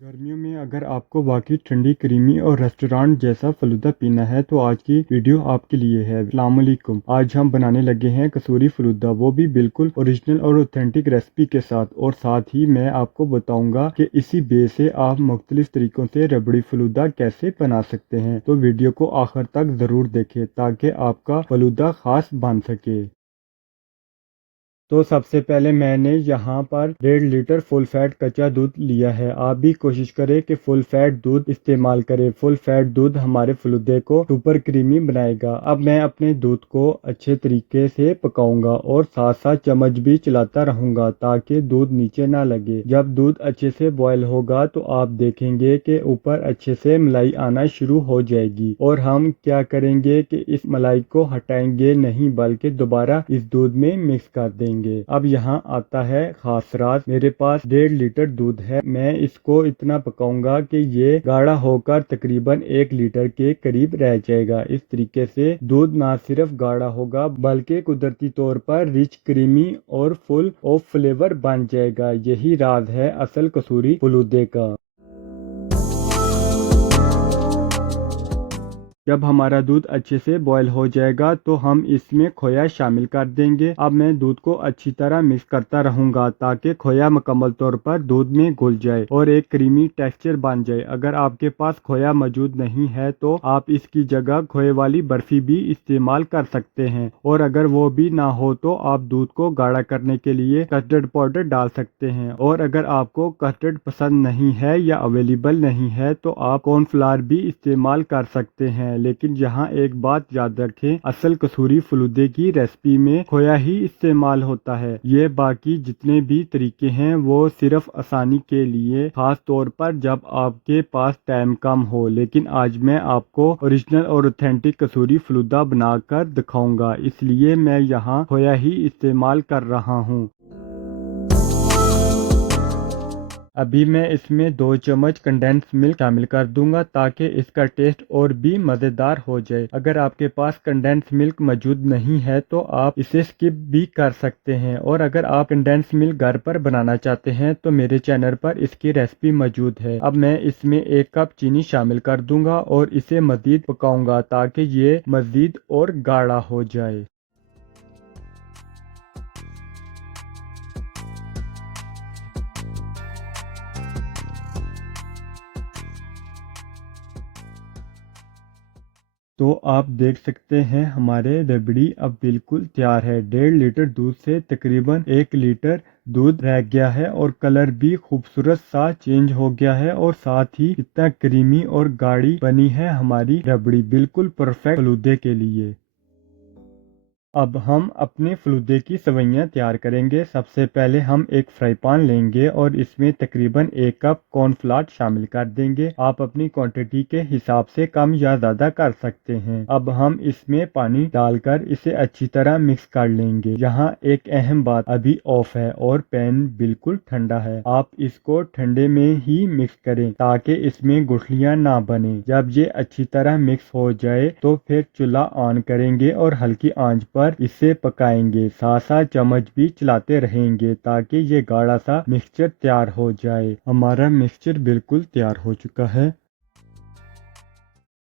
गर्मियों में अगर आपको वाकई ठंडी क्रीमी और रेस्टोरेंट जैसा फलूदा पीना है तो आज की वीडियो आपके लिए है। अस्सलाम वालेकुम। आज हम बनाने लगे हैं कसूरी फलूदा, वो भी बिल्कुल ओरिजिनल और ऑथेंटिक रेसिपी के साथ। और साथ ही मैं आपको बताऊंगा कि इसी बेस से आप मुख्तलिफ तरीकों से रबड़ी फलूदा कैसे बना सकते हैं। तो वीडियो को आखिर तक ज़रूर देखें ताकि आपका फलूदा खास बन सके। तो सबसे पहले मैंने यहाँ पर 1.5 लीटर फुल फैट कच्चा दूध लिया है। आप भी कोशिश करें कि फुल फैट दूध इस्तेमाल करें। फुल फैट दूध हमारे फलूदे को सुपर क्रीमी बनाएगा। अब मैं अपने दूध को अच्छे तरीके से पकाऊंगा और साथ साथ चम्मच भी चलाता रहूंगा ताकि दूध नीचे ना लगे। जब दूध अच्छे से बॉयल होगा तो आप देखेंगे कि ऊपर अच्छे से मलाई आना शुरू हो जाएगी। और हम क्या करेंगे कि इस मलाई को हटाएंगे नहीं, बल्कि दोबारा इस दूध में मिक्स कर देंगे। अब यहाँ आता है खास राज। मेरे पास 1.5 लीटर दूध है। मैं इसको इतना पकाऊंगा कि ये गाढ़ा होकर तकरीबन 1 लीटर के करीब रह जाएगा। इस तरीके से दूध ना सिर्फ गाढ़ा होगा बल्कि कुदरती तौर पर रिच, क्रीमी और फुल ऑफ फ्लेवर बन जाएगा। यही राज है असल कसूरी फलूदे का। जब हमारा दूध अच्छे से बॉयल हो जाएगा तो हम इसमें खोया शामिल कर देंगे। अब मैं दूध को अच्छी तरह मिक्स करता रहूंगा ताकि खोया मुकम्मल तौर पर दूध में घुल जाए और एक क्रीमी टेक्सचर बन जाए। अगर आपके पास खोया मौजूद नहीं है तो आप इसकी जगह खोए वाली बर्फी भी इस्तेमाल कर सकते हैं। और अगर वो भी ना हो तो आप दूध को गाढ़ा करने के लिए कस्टर्ड पाउडर डाल सकते हैं। और अगर आपको कस्टर्ड पसंद नहीं है या अवेलेबल नहीं है तो आप कॉर्नफ्लावर भी इस्तेमाल कर सकते हैं। लेकिन यहाँ एक बात याद रखें, असल कसूरी फलूदे की रेसिपी में खोया ही इस्तेमाल होता है। ये बाकी जितने भी तरीके हैं वो सिर्फ आसानी के लिए, खास तौर पर जब आपके पास टाइम कम हो। लेकिन आज मैं आपको ओरिजिनल और ऑथेंटिक कसूरी फलूदा बनाकर दिखाऊंगा, इसलिए मैं यहाँ खोया ही इस्तेमाल कर रहा हूँ। अभी मैं इसमें 2 चम्मच कंडेंस मिल्क शामिल कर दूंगा ताकि इसका टेस्ट और भी मज़ेदार हो जाए। अगर आपके पास कंडेंस मिल्क मौजूद नहीं है तो आप इसे स्किप भी कर सकते हैं। और अगर आप कंडेंस मिल्क घर पर बनाना चाहते हैं तो मेरे चैनल पर इसकी रेसिपी मौजूद है। अब मैं इसमें 1 कप चीनी शामिल कर दूंगा और इसे मज़ीद पकाऊंगा ताकि ये मज़ीद और गाढ़ा हो जाए। तो आप देख सकते हैं हमारे रबड़ी अब बिल्कुल तैयार है। 1.5 लीटर दूध से तकरीबन 1 लीटर दूध रह गया है और कलर भी खूबसूरत सा चेंज हो गया है। और साथ ही कितना क्रीमी और गाढ़ी बनी है हमारी रबड़ी, बिल्कुल परफेक्ट फलूदे के लिए। अब हम अपने फलूदे की सवैयाँ तैयार करेंगे। सबसे पहले हम एक फ्राई पैन लेंगे और इसमें तकरीबन 1 कप कॉर्नफ्लावर शामिल कर देंगे। आप अपनी क्वांटिटी के हिसाब से कम या ज़्यादा कर सकते हैं। अब हम इसमें पानी डालकर इसे अच्छी तरह मिक्स कर लेंगे। यहाँ एक अहम बात, अभी ऑफ है और पैन बिल्कुल ठंडा है। आप इसको ठंडे में ही मिक्स करें ताकि इसमें गुठलियाँ ना बने। जब ये अच्छी तरह मिक्स हो जाए तो फिर चूल्हा ऑन करेंगे और हल्की आंच पर इसे पकाएंगे। साथ साथ चम्मच भी चलाते रहेंगे ताकि ये गाढ़ा सा मिक्सचर तैयार हो जाए। हमारा मिक्सचर बिल्कुल तैयार हो चुका है।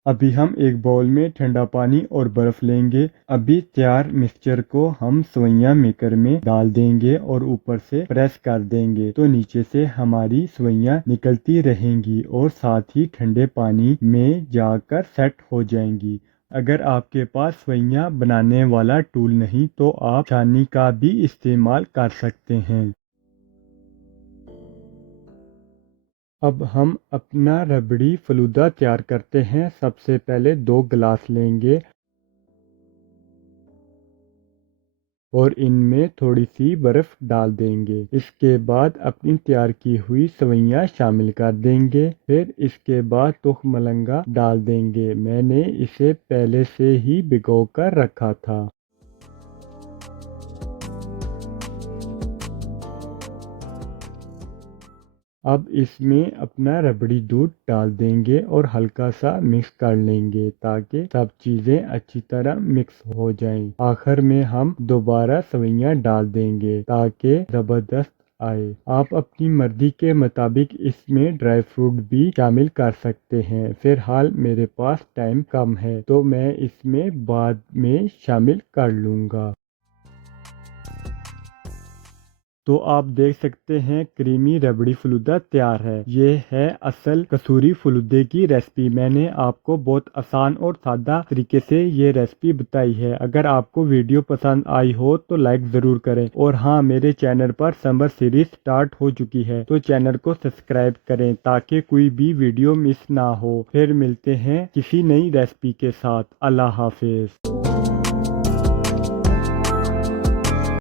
अभी हम एक बाउल में ठंडा पानी और बर्फ लेंगे। अभी तैयार मिक्सचर को हम सवैयाँ मेकर में डाल देंगे और ऊपर से प्रेस कर देंगे तो नीचे से हमारी सवैयाँ निकलती रहेंगी और साथ ही ठंडे पानी में जाकर सेट हो जाएंगी। अगर आपके पास सवैयाँ बनाने वाला टूल नहीं तो आप छाननी का भी इस्तेमाल कर सकते हैं। अब हम अपना रबड़ी फलूदा तैयार करते हैं। सबसे पहले 2 गिलास लेंगे और इनमें थोड़ी सी बर्फ डाल देंगे। इसके बाद अपनी तैयार की हुई सवैयाँ शामिल कर देंगे। फिर इसके बाद तुख मलंगा डाल देंगे। मैंने इसे पहले से ही भिगो कर रखा था। अब इसमें अपना रबड़ी दूध डाल देंगे और हल्का सा मिक्स कर लेंगे ताकि सब चीज़ें अच्छी तरह मिक्स हो जाएं। आखिर में हम दोबारा सवैयाँ डाल देंगे ताकि ज़बरदस्त आए। आप अपनी मर्जी के मुताबिक इसमें ड्राई फ्रूट भी शामिल कर सकते हैं। फिलहाल मेरे पास टाइम कम है तो मैं इसमें बाद में शामिल कर लूँगा। तो आप देख सकते हैं क्रीमी रबड़ी फलूदा तैयार है। ये है असल कसूरी फलूदे की रेसिपी। मैंने आपको बहुत आसान और सादा तरीके से ये रेसिपी बताई है। अगर आपको वीडियो पसंद आई हो तो लाइक ज़रूर करें। और हाँ, मेरे चैनल पर समर सीरीज स्टार्ट हो चुकी है तो चैनल को सब्सक्राइब करें ताकि कोई भी वीडियो मिस ना हो। फिर मिलते हैं किसी नई रेसिपी के साथ। अल्लाह हाफिज।